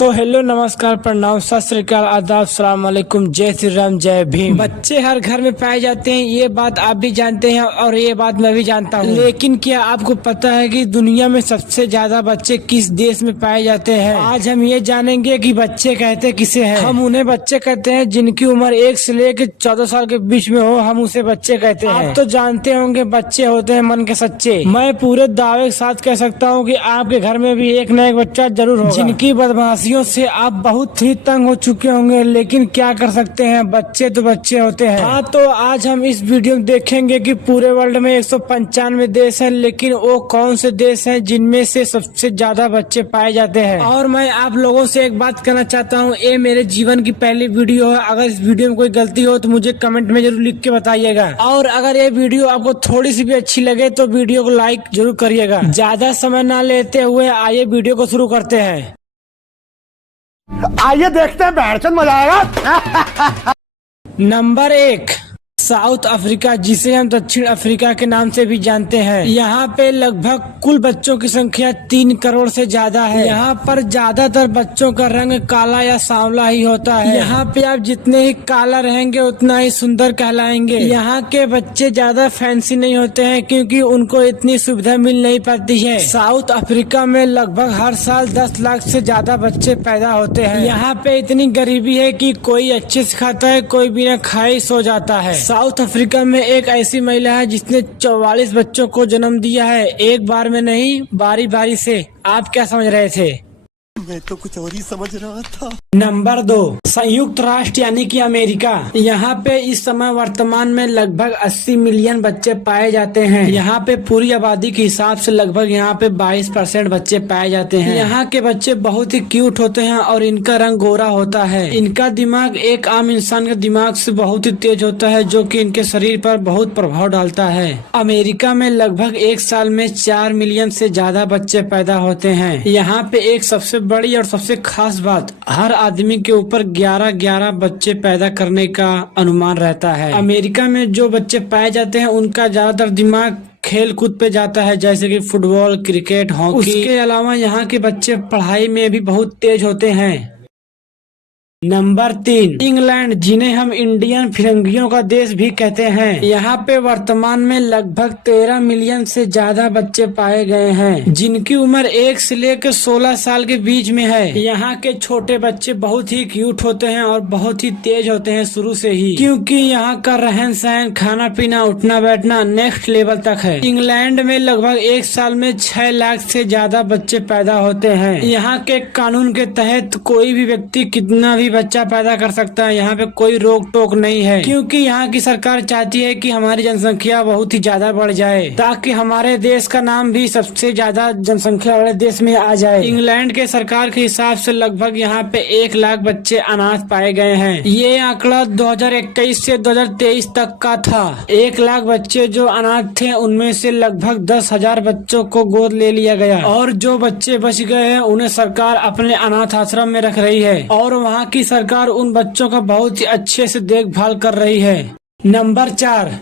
तो हेलो नमस्कार प्रणाम सत श्री अकाल आदाब सलाम अलैकुम जय श्री राम जय भीम। बच्चे हर घर में पाए जाते हैं, ये बात आप भी जानते हैं और ये बात मैं भी जानता हूँ। लेकिन क्या आपको पता है कि दुनिया में सबसे ज्यादा बच्चे किस देश में पाए जाते हैं? आज हम ये जानेंगे कि बच्चे कहते किसे हैं। हम उन्हें बच्चे कहते हैं जिनकी उम्र 1 से लेकर 14 साल के बीच में हो, हम उसे बच्चे कहते हैं। आप तो जानते होंगे बच्चे होते हैं मन के सच्चे। मैं पूरे दावे के साथ कह सकता हूँ कि आपके घर में भी एक न एक बच्चा जरूर होगा जिनकी बदमाशी से आप बहुत ही तंग हो चुके होंगे। लेकिन क्या कर सकते हैं, बच्चे तो बच्चे होते हैं। हाँ, तो आज हम इस वीडियो में देखेंगे कि पूरे वर्ल्ड में 195 देश हैं, लेकिन वो कौन से देश हैं जिनमें से सबसे ज्यादा बच्चे पाए जाते हैं। और मैं आप लोगों से एक बात कहना चाहता हूँ, ये मेरे जीवन की पहली वीडियो है। अगर इस वीडियो में कोई गलती हो तो मुझे कमेंट में जरूर लिख के बताइएगा। और अगर ये वीडियो आपको थोड़ी सी भी अच्छी लगे तो वीडियो को लाइक जरूर करिएगा। ज्यादा समय न लेते हुए आइए वीडियो को शुरू करते हैं। आइए देखते हैं, बैठचंद मजा आएगा। नंबर 1, साउथ अफ्रीका, जिसे हम दक्षिण अफ्रीका के नाम से भी जानते हैं। यहाँ पे लगभग कुल बच्चों की संख्या 3 करोड़ से ज्यादा है। यहाँ पर ज्यादातर बच्चों का रंग काला या सांवला ही होता है। यहाँ पे आप जितने ही काला रहेंगे उतना ही सुंदर कहलाएंगे। यहाँ के बच्चे ज्यादा फैंसी नहीं होते हैं क्योंकि उनको इतनी सुविधा मिल नहीं पाती है। साउथ अफ्रीका में लगभग हर साल 10 लाख से ज्यादा बच्चे पैदा होते हैं। यहाँ पे इतनी गरीबी है कि कोई अच्छे से खाता है, कोई बिना खाए सो जाता है। साउथ अफ्रीका में एक ऐसी महिला है जिसने 44 बच्चों को जन्म दिया है, एक बार में नहीं, बारी बारी से। आप क्या समझ रहे थे? मैं तो कुछ और ही समझ रहा था। नंबर 2, संयुक्त राष्ट्र यानी कि अमेरिका। यहाँ पे इस समय वर्तमान में लगभग 80 मिलियन बच्चे पाए जाते हैं। यहाँ पे पूरी आबादी के हिसाब से लगभग यहाँ पे 22% बच्चे पाए जाते हैं। यहाँ के बच्चे बहुत ही क्यूट होते हैं और इनका रंग गोरा होता है। इनका दिमाग एक आम इंसान के दिमाग से बहुत ही तेज होता है, जो कि इनके शरीर पर बहुत प्रभाव डालता है। अमेरिका में लगभग एक साल में 4 मिलियन से ज्यादा बच्चे पैदा होते हैं। यहाँ पे एक सबसे बड़ी और सबसे खास बात, हर आदमी के ऊपर 11 बच्चे पैदा करने का अनुमान रहता है। अमेरिका में जो बच्चे पाए जाते हैं उनका ज्यादातर दिमाग खेल कूद पे जाता है, जैसे कि फुटबॉल, क्रिकेट, हॉकी। उसके अलावा यहाँ के बच्चे पढ़ाई में भी बहुत तेज होते हैं। नंबर 3, इंग्लैंड, जिन्हें हम इंडियन फिरंगियों का देश भी कहते हैं। यहाँ पे वर्तमान में लगभग 13 मिलियन से ज्यादा बच्चे पाए गए हैं, जिनकी उम्र 1 से लेकर 16 साल के बीच में है। यहाँ के छोटे बच्चे बहुत ही क्यूट होते हैं और बहुत ही तेज होते हैं शुरू से ही, क्योंकि यहाँ का रहन सहन, खाना पीना, उठना बैठना नेक्स्ट लेवल तक है। इंग्लैंड में लगभग एक साल में 6 लाख से ज्यादा बच्चे पैदा होते हैं। यहाँ के कानून के तहत कोई भी व्यक्ति कितना भी बच्चा पैदा कर सकता है। यहाँ पे कोई रोक टोक नहीं है, क्योंकि यहाँ की सरकार चाहती है कि हमारी जनसंख्या बहुत ही ज्यादा बढ़ जाए, ताकि हमारे देश का नाम भी सबसे ज्यादा जनसंख्या वाले देश में आ जाए। इंग्लैंड के सरकार के हिसाब से लगभग यहाँ पे 1 लाख बच्चे अनाथ पाए गए हैं। ये आंकड़ा 2021 से 2023 तक का था। 1 लाख बच्चे जो अनाथ थे उनमें से लगभग 10,000 बच्चों को गोद ले लिया गया, और जो बच्चे बच गए हैं उन्हें सरकार अपने अनाथ आश्रम में रख रही है, और वहाँ की सरकार उन बच्चों का बहुत ही अच्छे से देखभाल कर रही है। नंबर 4,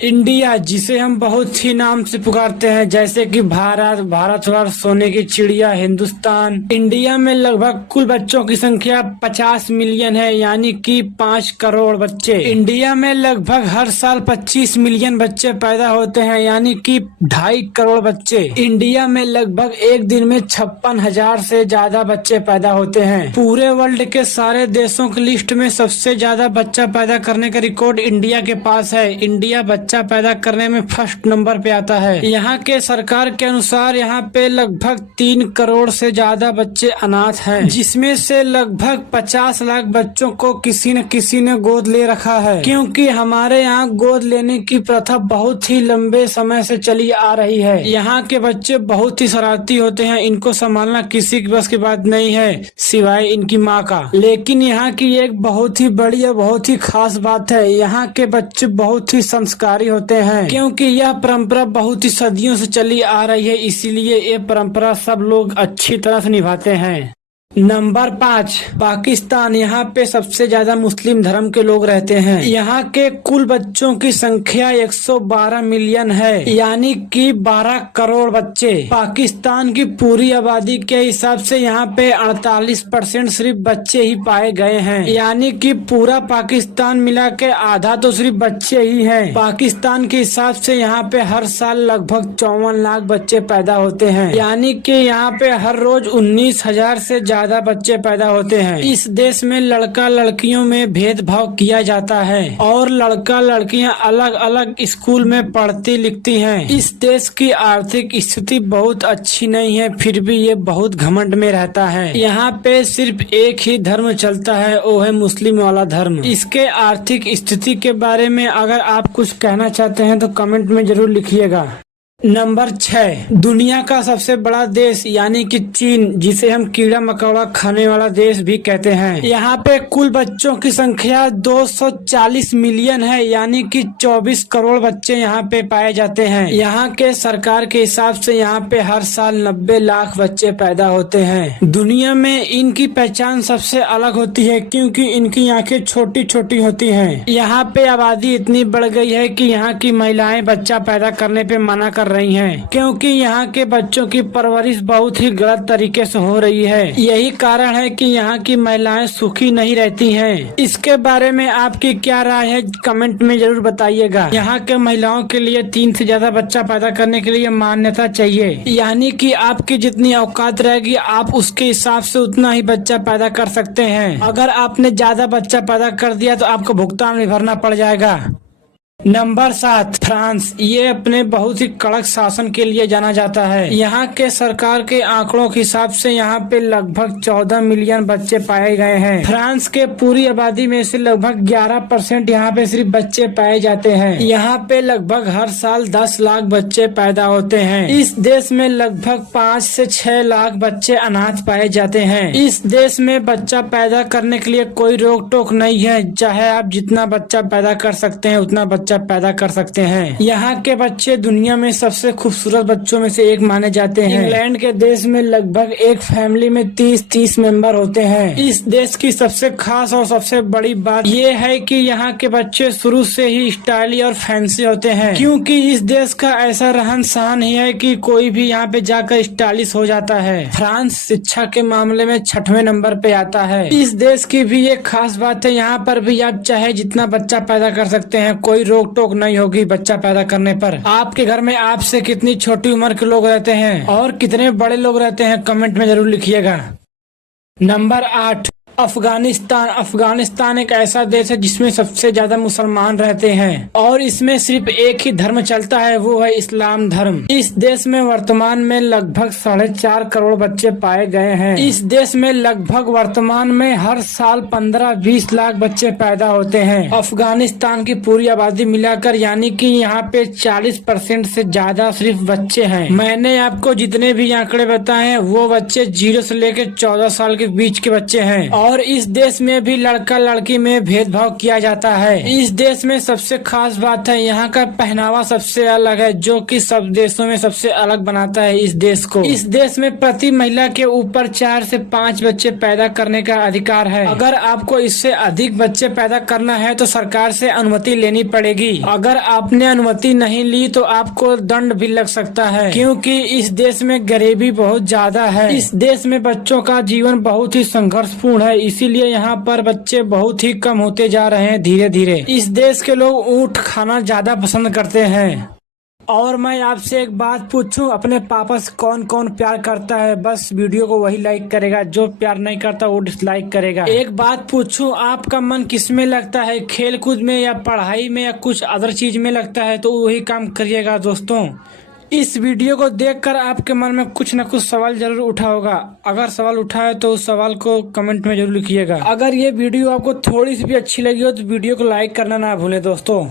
इंडिया, जिसे हम बहुत ही नाम से पुकारते हैं, जैसे कि भारतवर्ष, सोने की चिड़िया, हिंदुस्तान। इंडिया में लगभग कुल बच्चों की संख्या 50 मिलियन है, यानी कि 5 करोड़ बच्चे। इंडिया में लगभग हर साल 25 मिलियन बच्चे पैदा होते हैं, यानी कि 2.5 करोड़ बच्चे। इंडिया में लगभग एक दिन में 56,000 से ज्यादा बच्चे पैदा होते हैं। पूरे वर्ल्ड के सारे देशों की लिस्ट में सबसे ज्यादा बच्चा पैदा करने का रिकॉर्ड इंडिया के पास है। इंडिया बच्चा पैदा करने में फर्स्ट नंबर पे आता है। यहाँ के सरकार के अनुसार यहाँ पे लगभग 3 करोड़ से ज्यादा बच्चे अनाथ हैं, जिसमें से लगभग 50 लाख बच्चों को किसी न किसी ने गोद ले रखा है, क्योंकि हमारे यहाँ गोद लेने की प्रथा बहुत ही लंबे समय से चली आ रही है। यहाँ के बच्चे बहुत ही शरारती होते हैं, इनको संभालना किसी की बस की बात नहीं है सिवाय इनकी माँ का। लेकिन यहाँ की एक बहुत ही बड़ी और बहुत ही खास बात है, यहाँ के बच्चे बहुत ही संस्कारी होते हैं, क्योंकि यह परंपरा बहुत ही सदियों से चली आ रही है, इसीलिए ये परंपरा सब लोग अच्छी तरह से निभाते हैं। नंबर 5 पाकिस्तान। यहाँ पे सबसे ज्यादा मुस्लिम धर्म के लोग रहते हैं। यहाँ के कुल बच्चों की संख्या 112 मिलियन है, यानी कि 12 करोड़ बच्चे। पाकिस्तान की पूरी आबादी के हिसाब से यहाँ पे 48% सिर्फ बच्चे ही पाए गए हैं, यानी कि पूरा पाकिस्तान मिला के आधा तो सिर्फ बच्चे ही हैं। पाकिस्तान के हिसाब से यहाँ पे हर साल लगभग 54 लाख बच्चे पैदा होते हैं, यानी कि यहाँ पे हर रोज 19,000 से ज्यादा बच्चे पैदा होते हैं। इस देश में लड़का लड़कियों में भेदभाव किया जाता है और लड़का लड़कियां अलग अलग स्कूल में पढ़ती लिखती हैं। इस देश की आर्थिक स्थिति बहुत अच्छी नहीं है, फिर भी ये बहुत घमंड में रहता है। यहाँ पे सिर्फ एक ही धर्म चलता है, वो है मुस्लिम वाला धर्म। इसके आर्थिक स्थिति के बारे में अगर आप कुछ कहना चाहते हैं तो कमेंट में जरूर लिखिएगा। नंबर 6 दुनिया का सबसे बड़ा देश यानी कि चीन, जिसे हम कीड़ा मकोड़ा खाने वाला देश भी कहते हैं। यहाँ पे कुल बच्चों की संख्या 240 मिलियन है, यानी कि 24 करोड़ बच्चे यहाँ पे पाए जाते हैं। यहाँ के सरकार के हिसाब से यहाँ पे हर साल 90 लाख बच्चे पैदा होते हैं। दुनिया में इनकी पहचान सबसे अलग होती है क्योंकि इनकी आंखें छोटी छोटी होती हैं। यहाँ पे आबादी इतनी बढ़ गई है कि यहाँ की महिलाएं बच्चा पैदा करने पे मना कर रही हैं, क्योंकि यहाँ के बच्चों की परवरिश बहुत ही गलत तरीके से हो रही है। यही कारण है कि यहाँ की महिलाएं सुखी नहीं रहती हैं। इसके बारे में आपकी क्या राय है कमेंट में जरूर बताइएगा। यहाँ के महिलाओं के लिए 3 से ज्यादा बच्चा पैदा करने के लिए मान्यता चाहिए, यानी कि आपकी जितनी औकात रहेगी आप उसके हिसाब से उतना ही बच्चा पैदा कर सकते हैं। अगर आपने ज्यादा बच्चा पैदा कर दिया तो आपको भुगतान भी भरना पड़ जाएगा। Number 7 France. ये अपने बहुत ही कड़क शासन के लिए जाना जाता है। यहाँ के सरकार के आंकड़ों के हिसाब से यहाँ पे लगभग 14 मिलियन बच्चे पाए गए हैं। फ्रांस के पूरी आबादी में से लगभग 11% यहाँ पे सिर्फ बच्चे पाए जाते हैं। यहाँ पे लगभग हर साल 10 लाख बच्चे पैदा होते हैं। इस देश में लगभग 5 से 6 लाख बच्चे अनाथ पाए जाते हैं। इस देश में बच्चा पैदा करने के लिए कोई रोक टोक नहीं है, चाहे आप जितना बच्चा पैदा कर सकते हैं उतना बच्चा पैदा कर सकते हैं। यहाँ के बच्चे दुनिया में सबसे खूबसूरत बच्चों में से एक माने जाते हैं। इंग्लैंड के देश में लगभग एक फैमिली में 30 मेंबर होते हैं। इस देश की सबसे खास और सबसे बड़ी बात ये है कि यहाँ के बच्चे शुरू से ही स्टाइली और फैंसी होते हैं, क्योंकि इस देश का ऐसा रहन सहन ही है कि कोई भी यहाँ पे जाकर स्टाइलिश हो जाता है। फ्रांस शिक्षा के मामले में 6वें नंबर पे आता है। इस देश की भी एक खास बात है, यहाँ पर भी आप चाहे जितना बच्चा पैदा कर सकते हैं, कोई रोक टोक नहीं होगी बच्चा पैदा करने पर। आपके घर में आपसे कितनी छोटी उम्र के लोग रहते हैं और कितने बड़े लोग रहते हैं कमेंट में जरूर लिखिएगा। नंबर 8 अफगानिस्तान। अफगानिस्तान एक ऐसा देश है जिसमें सबसे ज्यादा मुसलमान रहते हैं और इसमें सिर्फ एक ही धर्म चलता है, वो है इस्लाम धर्म। इस देश में वर्तमान में लगभग 4.5 करोड़ बच्चे पाए गए हैं। इस देश में लगभग वर्तमान में हर साल 15-20 लाख बच्चे पैदा होते हैं। अफगानिस्तान की पूरी आबादी मिलाकर यानी कि यहाँ पे 40% से ज्यादा सिर्फ बच्चे हैं। मैंने आपको जितने भी आंकड़े बताए हैं वो बच्चे 0 से लेकर 14 साल के बीच के बच्चे हैं। और इस देश में भी लड़का लड़की में भेदभाव किया जाता है। इस देश में सबसे खास बात है यहाँ का पहनावा सबसे अलग है, जो कि सब देशों में सबसे अलग बनाता है इस देश को। इस देश में प्रति महिला के ऊपर 4 से 5 बच्चे पैदा करने का अधिकार है। अगर आपको इससे अधिक बच्चे पैदा करना है तो सरकार से अनुमति लेनी पड़ेगी। अगर आपने अनुमति नहीं ली तो आपको दंड भी लग सकता है, क्योंकि इस देश में गरीबी बहुत ज्यादा है। इस देश में बच्चों का जीवन बहुत ही संघर्षपूर्ण है, इसीलिए यहाँ पर बच्चे बहुत ही कम होते जा रहे हैं धीरे धीरे। इस देश के लोग ऊंट खाना ज्यादा पसंद करते हैं। और मैं आपसे एक बात पूछूं, अपने पापा से कौन कौन प्यार करता है? बस वीडियो को वही लाइक करेगा, जो प्यार नहीं करता वो डिसलाइक करेगा। एक बात पूछूं, आपका मन किस में लगता है, खेल कूद में या पढ़ाई में या कुछ अदर चीज में लगता है? तो वही काम करिएगा दोस्तों। इस वीडियो को देखकर आपके मन में कुछ न कुछ सवाल जरूर उठा होगा। अगर सवाल उठा है तो उस सवाल को कमेंट में जरूर लिखिएगा। अगर ये वीडियो आपको थोड़ी सी भी अच्छी लगी हो तो वीडियो को लाइक करना ना भूलें दोस्तों।